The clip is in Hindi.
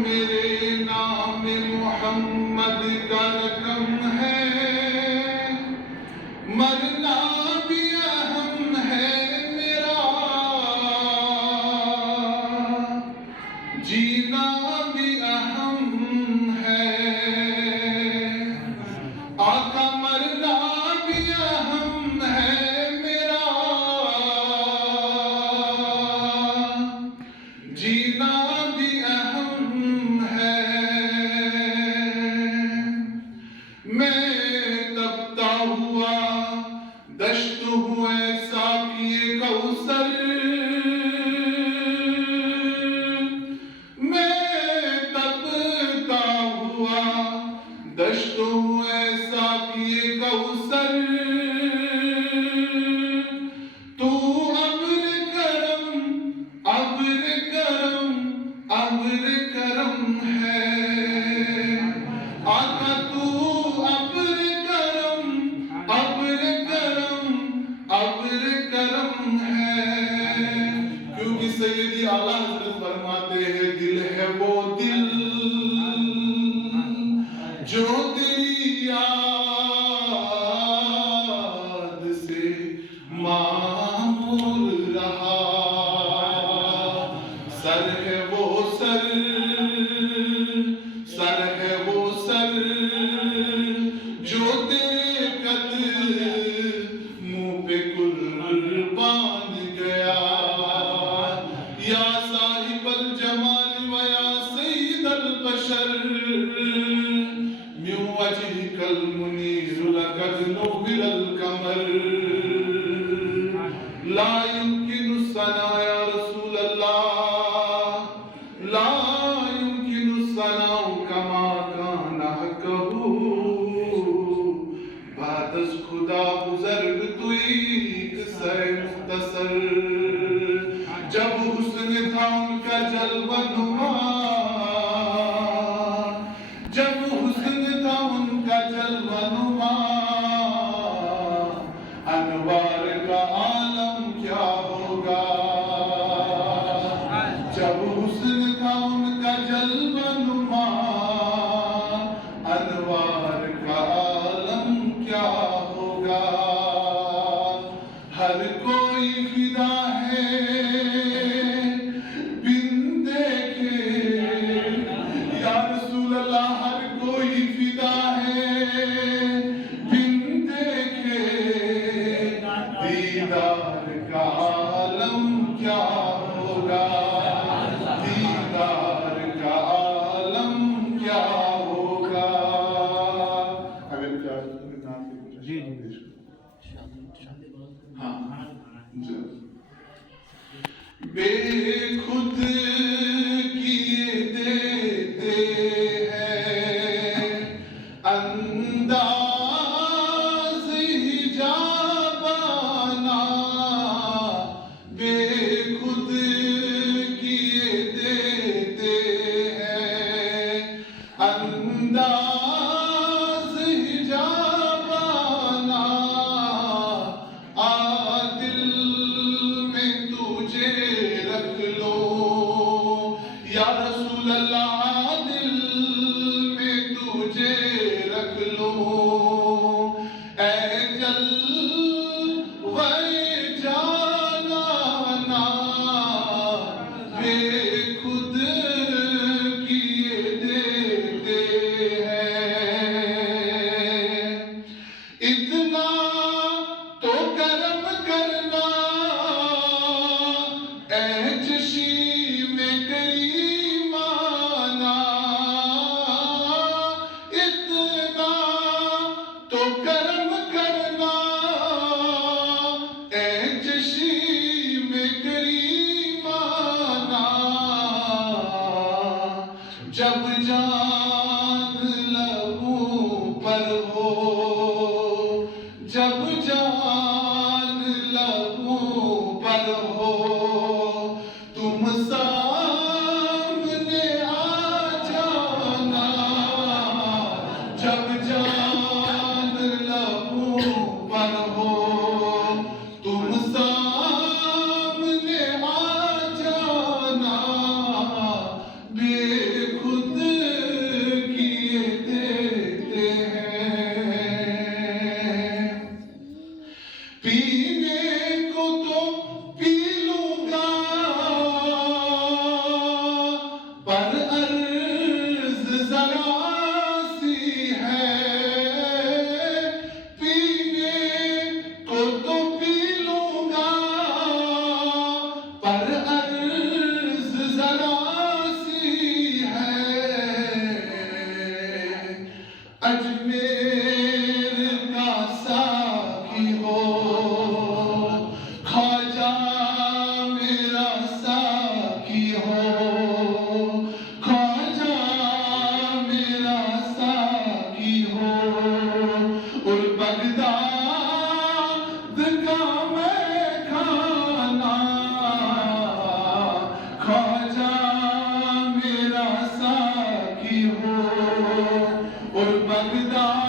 मेरे नाम मोहम्मद का रकम है, मरना भी अहम है मेरा, जीना भी अहम है। आका मरना भी अहम है मेरा, जीना भी अहम है। मैं तपता हुआ दश्त हूँ ऐसा किए कौसर, मैं तपता हुआ दश्त हूँ ऐसा किए कौसर। तू अब्र करम, अब्र करम, अब्र करम है। आका तू अब्र करम, अब्र करम, अब्र करम है। क्योंकि सैयदी आला हज़रत फरमाते हैं, दिल है वो दिल जो तेरी याद से मामूर रहा, सर है वो सर, सर है वो सर जो तेरे कदमों पे कुर्बान गया। या साहिबल जमाल व या सय्यदल बशर, मिन वजहिकल मुनीर लक़द नुव्विरल कमर। ला युमकिनु सना या रसूल अल्लाह, ला युमकिनु सनाउ कमा काना हक़हू। बादस खुदा बुज़र्ग तुई किस्सा मुख्तसर। जब हुस्न था उनका जलवा नुमा, जब हुस्न था उनका जलवा नुमा, अनवार का आलम क्या होगा। जब हुस्न था उनका जलवा नुमा, अनवार का आलम क्या होगा। हर कोई फिदा है बिन देखे, या रसूल अल्लाह हर कोई फिदा है बिन देखे। दीदार का आलम क्या होगा, दीदार का आलम क्या होगा। अगर जी हाँ बेखुद किए देते हैं अंदाज़ हिजाबाना, बेखुद किए देते हैं अंदाज़ हिजाबाना। दिल में तुझे रख लो या रसूल अल्लाह, दिल में तुझे रख लो। ऐ जलवे जानाना, बेखुद किए देते हैं। इतना तो करम करना ऐ चशीम करीमाना, इतना तो करम करना ऐ चशीम करीमाना। जब जान लबों पर हो, जब जान लबों पर हो, तुम सामने आ जाना। जब जान लबों पर हो, तुम सामने आ जाना। बेखुद भी हो और बगदाद